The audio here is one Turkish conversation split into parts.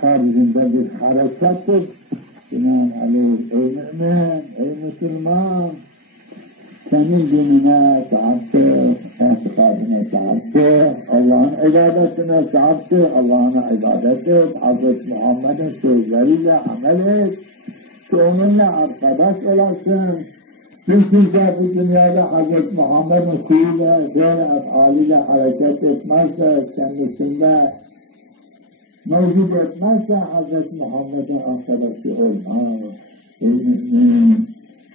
haricinde bir harekettir. Binaenaleyh ey mümin, ey Müslüman, senin dinine sahiptir, etikadine sahiptir, Allah'ın ibadetine sahiptir, Allah'ın ibadeti, Hz. Muhammed'in sözleriyle amel et, ki onunla arkadaş olasın. Bir kimse bu dünyada Hz. Muhammed'in kuyuyla, böyle efaliyle hareket etmezse, kendisinde mevcut etmezse Hz. Muhammed'in arkadaşı olmaz. Ey mümin,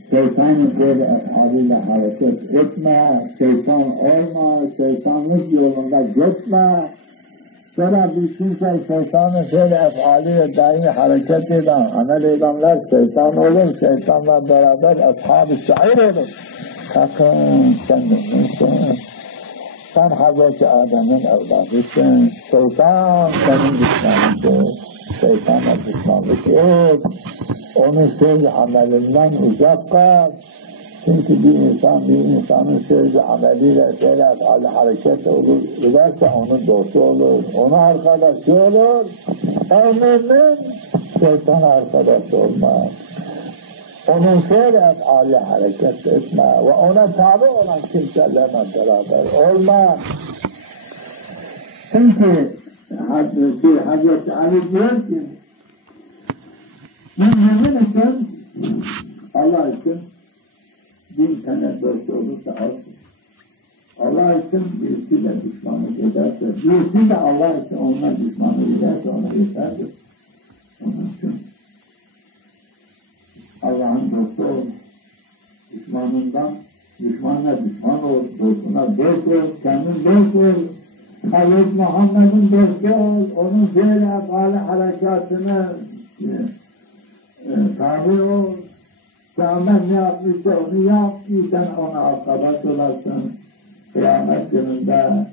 şeytanın böyle efaliyle hareket etme, şeytan olma, şeytanlık yolunda gitme. Sonra bir kimse şeytanın böyle efaliyle daimi hareket eden, amel edenler şeytan olur, şeytanla beraber ashab-ı şair olur. Sakın sen müminsin, sen Hazreti Adem'in evladısın, şeytan senin düşmanındır, şeytana düşmanlık et, onun söz amelinden uzak kal. Çünkü bir insanın sözü ameliyle böyle hareket olur, ederse onun dostu olur, onun arkadaşı olur. Ey mümin, şeytan arkadaş olmaz. Onun şöyle efali hareket etme ve ona tabi olan kimselerle beraber olma. Çünkü Hazreti Ali diyor ki, mümin için, Allah için, 1000 tane dost olursa azdır. Allah için birisiyle düşmanlık ederse, birisi de Allah için onunla düşmanlık ederse ona yeterdir. Onun için Allah'ın dostu ol, düşmanla düşman ol, dostuna dost ol, kendin dost ol, Hz. Muhammed'in dostu ol, onun fiil efali harekatını tabi ol. Kıyamet ne yapmışsa onu yap ki sen ona arkadaş olasın. Kıyamet gününde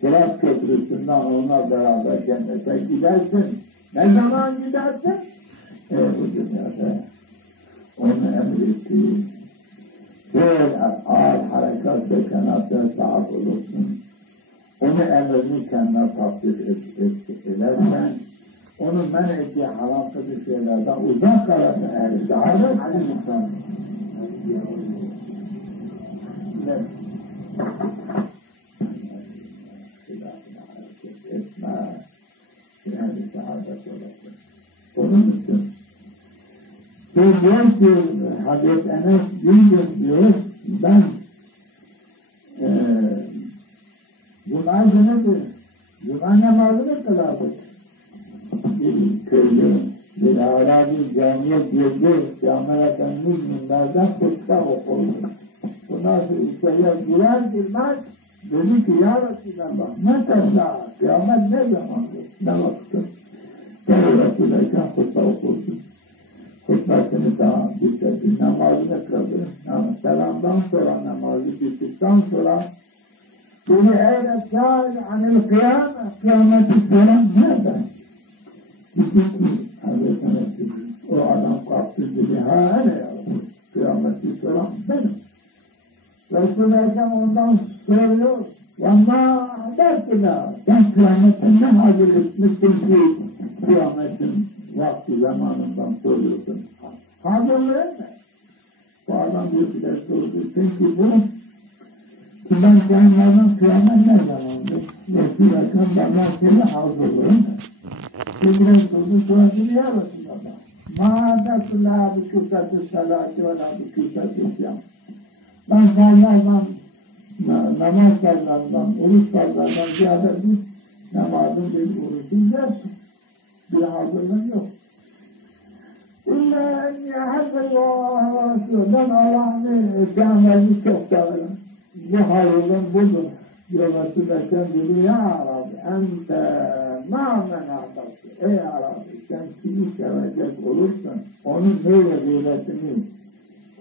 Sırat Köprüsü'nden onunla beraber cennete gidersin. Ne zaman gidersin? Bu dünyada onu emrettiği fiil, efal, harekat ve kanatlara sahip olursun. Onu emrini kendine tatbik edersen, onun men ettiği haram kılı şeylerden uzak kalan ehl-i saadet aleyhisselam. Etme, ehl-i saadet olasın. Onun için diyor ki Hazreti Enes diyor, ben Cuma günüdür, Cuma namazını kılardık. Bir köylü, bir Arabi camiye girdi, Cami Efendimiz minberden hutbe okurdu. Bundan sonra içeriye girer girmez, dedi ki ya Resulallah, ne tezla, kıyamet ne zamandır, ne vakti? Böyle Resulallah hutbe okurdu. Hutbesini tamam bitirdi, namazını kıldı. Selamdan sonra namazı bittikten sonra bunu eyle sâil anil kıyamet, kıyameti selam nerede? O adam kalktı dedi, ha ne ya, kıyameti selam benim. Resulullah ondan soruyor, valla dertine, sen kıyametin ne hazır etmişsin ki kıyametin vakti zamanından soruyorsun. Hazırlığı ne? Bu adam bir bile sordu, çünkü bu ben canlardan kıyamet ne zamandır? Resulullah bana hazırlığı ne? Biraz oldu sonra ya Resulallah. Mâdâtu lâ bi kürtâtu salâti ve lâ bi kürtâtu isyan. Ben sallardan, namaz sallardan, oruç sallardan ziyade bu namazın bir orucun dersin. Bir hazırlığın yok. İllâ enni ahadallâhu ve Resulü. Ben Allah'ın kâmeli çok severim. Bu hayırın budur. Resulullah sen dedi ya Rabbi ente mâmen a'dâsı. Ey Rabbi sen kimi sevecek olursan onun böyle hüyletini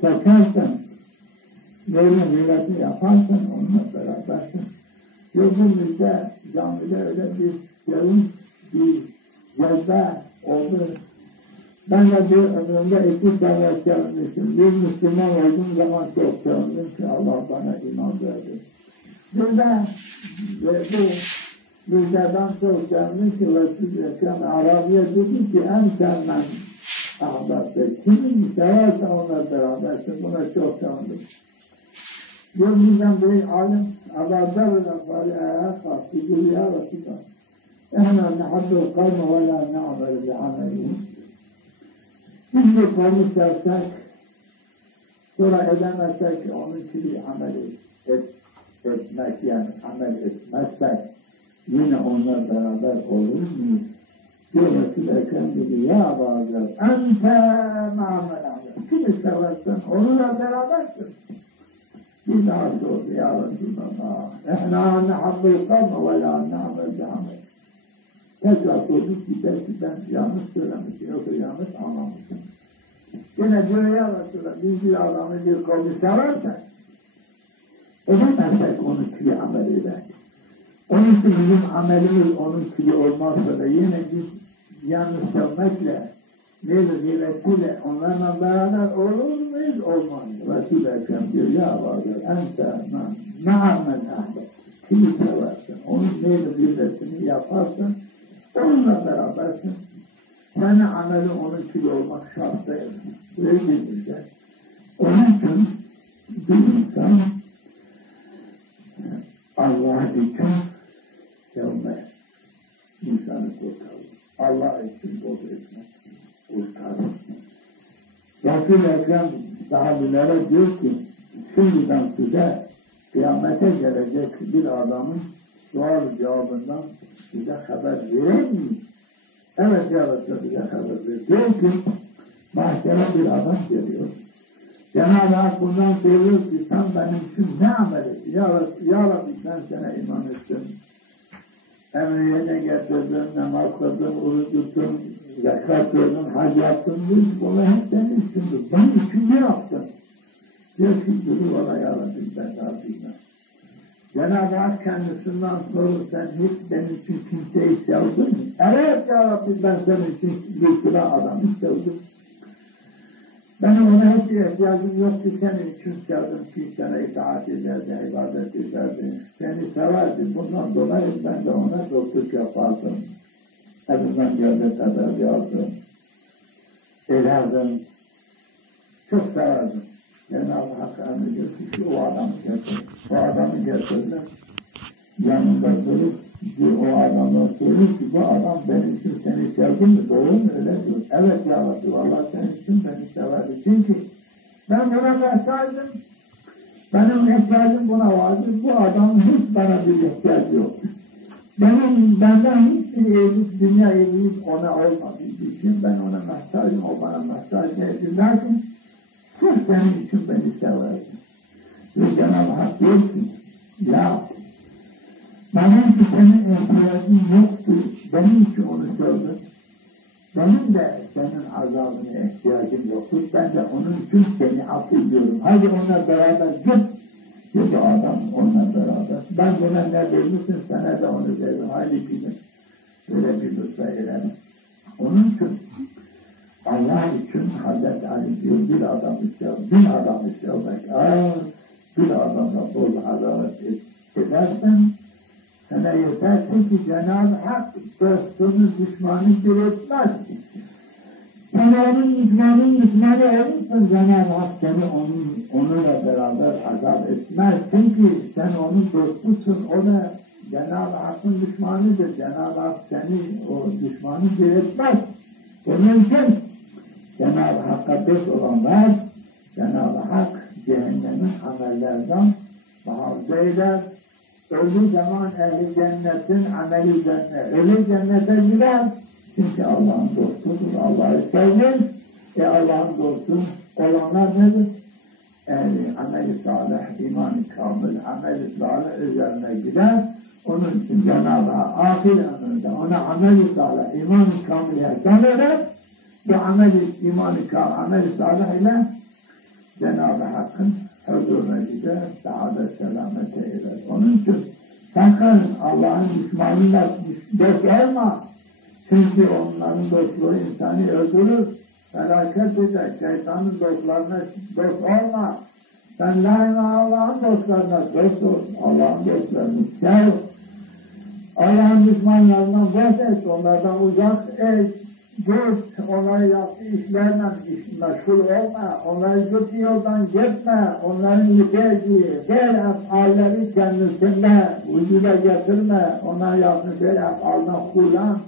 çekersen böyle hüyletini yaparsan onunla berabersin. Gözümüzde camide öyle bir sevinç, bir cezbe oldu. Ben de bir ömrümde 2 sene sevinmişim. Bir Müslüman olduğum zaman çok sevindim ki Allah bana iman verdi. Bir de bu müjdeden çok sevmiş ki Resul-i Ekrem Arabiye dedi ki en sevmem ahbapta. Kimin severse onunla berabersin. Buna çok sevindim. Gözümden bir alim Abazar ile Fariha kalktı. Dedi ya Resulallah. Ehna nehabbül kavme ve la ne'amel bi'amelihim. Biz de kavmi sevsek, sonra edemezsek onun gibi amel etmek, yani amel etmezsek yine onunla beraber olur muyuz? Diyor Resul-i Ekrem dedi ya Abazar ente ma'amel amel. Kimi seversen onunla berabersin. Bir daha sordu ya Resulallah. Ehna nehabbül kavme ve la ne'amel bi'amel. Tekrar sorduk ki belki ben yanlış söylemişim, yoksa yanlış anlamışım. Yine diyor ya Resulallah, biz bir adamı bir kavmi seversek, edemezsek onun gibi amel eder. Onun için bizim amelimiz onun gibi olmazsa da yine biz yanlış sevmekle, gıybetiyle onlarla beraber olur muyuz? Olmayız. Resul-i Ekrem diyor ya Abazar, ente ma'amel ahbab. Kimi seversen, onun gıybetini yaparsın, onunla berabersin. Senin ameli onun gibi olmak şart değil. Öyle güzel. Onun için bir insan Allah için sevmek insanı kurtarır. Allah için dost etmek kurtarır. Resul-i Ekrem sahabilere diyor ki şimdiden size kıyamete gelecek bir adamın sual cevabından size haber vereyim mi? Evet ya Resulallah bize haber veriyor. Diyor ki mahkeme bir adam geliyor. Cenab-ı Hak bundan soruyor ki sen benim için ne amel ettin? Ya Rabbi ben sana iman ettim. Emri yerine getirdin, namaz kıldın, oruç tutun, zekat verdin, hac yaptın. Bunlar hep senin içindir. Benim için ne yaptın? Diyor ki valla ya Rabbi ben daha bilmem. Cenab-ı Hak kendisinden sorur, sen hiç benim için kimseyi sevdin mi? Evet ya Rabbi ben senin için bir sıra adamı sevdim. Benim ona hiç ihtiyacım yoktu, senin için sevdim ki sana itaat ederdi, ibadet ederdi. Seni severdi, bundan dolayı ben de ona dostluk yapardım. Elimden geldiği kadar yardım ederdim. Çok severdim. Cenab-ı Hak emrediyor ki o adamı getir. O adamı getirdim. Yanında durup o adama soruyor ki bu adam benim için seni sevdi mi? Doğru mu? Öyle diyor. Evet ya Rabbi valla senin için beni severdi. Çünkü ben buna muhtacım. Benim ihtiyacım buna vardı. Bu adam hiç bana bir ihtiyacı yok. Benden hiçbir evlilik, dünya evlilik ona olmadığı için ben ona muhtacım. O bana muhtaç değildi. Lakin sırf senin için beni severdi. Ve Cenab-ı Hak diyor ki ya benim ki senin ihtiyacın yoktu, benim için onu sevdim. Benim de senin azabına ihtiyacım yoktu, ben de onun için seni affediyorum. Hadi onunla beraber git. Dedi adam onunla beraber. Ben buna ne vermişsin, sana da onu verdim. Hadi gidin. Böyle bir lütfen edelim. Onun için Allah için Hazreti Ali diyor bir adamı sevmek. Bir adamla bol adalet edersen sana yetersin ki Cenab-ı Hak dostunu düşmanı diretmez. Sen onun düşmanı olursun, Cenab-ı Hak seni onunla beraber azap etmez. Çünkü sen onun dostusun, o da Cenab-ı Hakk'ın düşmanıdır. Cenab-ı Hak seni o düşmanı diretmez. Onun için Cenab-ı Hakk'a dost olanlar, Cenab-ı Hak cehennemin amellerden muhafaza eder. Öldüğü zaman ehli cennetin ameli cennet. Öyle cennete girer. Çünkü Allah'ın dostudur. Allah'ı sevir. Allah'ın dostu olanlar nedir? Ehli amel-i salih, iman-ı kamil, amel-i salih üzerine gider. Onun için Cenab-ı Hak ahir ömründe ona amel-i salih, iman-ı kamil ihsan eder. Bu amel-i iman-ı kamil, amel-i salih ile Cenab-ı Hakk'ın huzuruna gider, saadet selamete eder. Onun için sakın Allah'ın düşmanıyla dost olma. Çünkü onların dostluğu insanı öldürür, felaket eder. Şeytanın dostlarına dost olma. Sen daima Allah'ın dostlarına dost ol. Allah'ın dostlarını sev. Allah'ın düşmanlarından boş et, onlardan uzak et, git, onları yaptığı işlerle meşgul olma, onları kötü yoldan gitme, onların yıkayıcı, her afalleri kendisinde vücuda getirme, onlar yaptığı her afaldan kullan.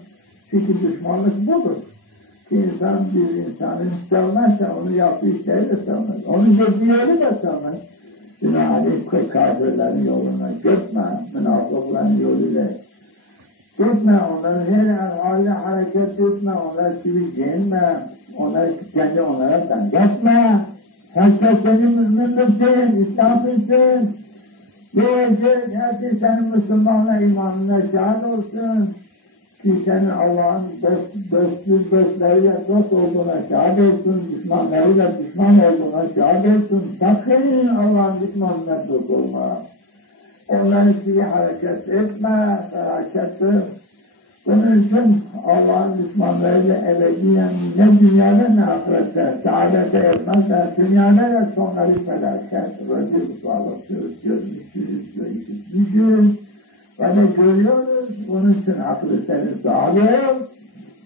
Çünkü düşmanlık budur. Ki insan bir insanın sevmezse onu yaptığı işleri de sevmez, onun gördüğü yolu da sevmez. Binaenaleyh kafirlerin yoluna gitme, münafıkların yoluyla gitme, onların her hali hareket etme, onları gibi giyinme, onları kendi onlara benzetme. Herkes senin müminliksin, İslam'sın. Diyecek, herkes senin Müslümanla, imanına şahit olsun. Ki senin Allah'ın dostlarıyla dost olduğuna şahit olsun, düşmanlarıyla düşman olduğuna şahit olsun. Sakın Allah'ın düşmanına dost olma. Onların gibi hareket etme, harekettir. Bunun için Allah'ın düşmanlarıyla ebediyen ne dünyada ne ahirette saadete ermezler. Dünyada da sonları felaket, rezil, sağlıksız, görmüşsüz, görüşsüz, ve de görüyoruz. Bunun için aklı seni sağlıyor.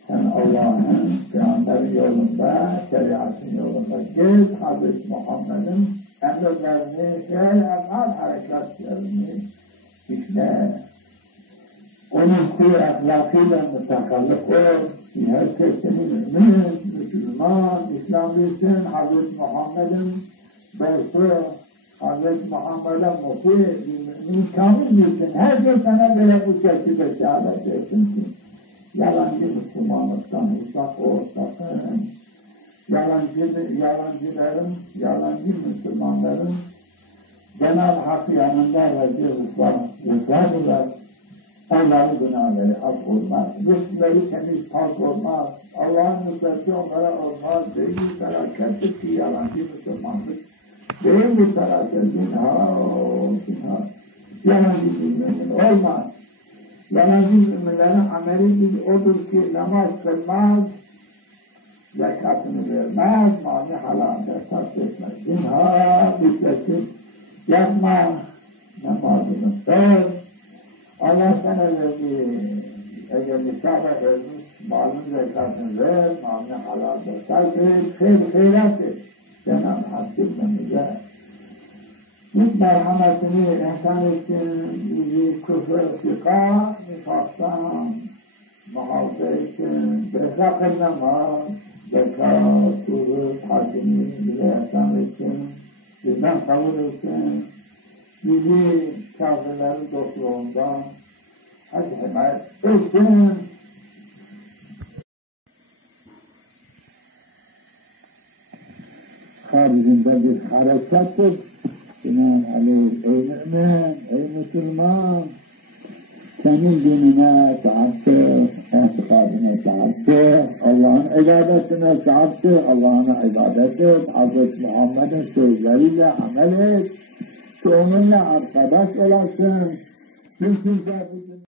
Sen Allah'ın Peygamber'in yolunda, şeriatın yolunda git, Hazreti Muhammed'in emrlerini, fiil-amal harekatlerini işle. Onun kul ahlakıyla mütekallık ol. Herkes seni mümin, Müslüman, İslam bilsin, Hazreti Muhammed'in dostu, Hazreti Muhammed'e muti, mümin kamil bilsin. Herkes sana böyle bu şekilde şehadet etsin ki yalancı Müslümanlıktan uzak ol, sakın. Yalancıların, yalancı Müslümanların Cenab-ı Hak yanında rızadırlar. Onların günahları hak olmaz. Rızkları temiz pak olmaz. Allah'ın rızası onlara olmaz. Değil bir felakettir ki yalancı Müslümanlık. Değil bir felaket. Zinhar. Yalancı mümin olmaz. Yalancı müminlerin ameli odur ki namaz kılmaz, zekatını vermez, mali halalde tasdik etmez. Zinhar bütlesin. Yapma namazını kıl. Allah sana verdiği, eğer nisaba vermiş, malın zekatını ver, malını halalde tasdik, kheyrat et. Cenab-ı Hak cümlemize biz merhametini ihsan etsin, bizi küfür, fıkha, nifaktan muhafaza etsin, zekat namaz, zekat, surut, hacini bize ihsan etsin, bizden kabul etsin, bizi kafirlerin dostluğundan himayet etsin. Haricinde bir harekettir. Binaenaleyh ey mümin, ey Müslüman, senin dinine sahiptir, etikadine sahiptir, Allah'ın ibadetine sahiptir, Allah'ın ibadet et, Hazreti Muhammed'in sözleriyle amel et, ki onunla arkadaş olasın.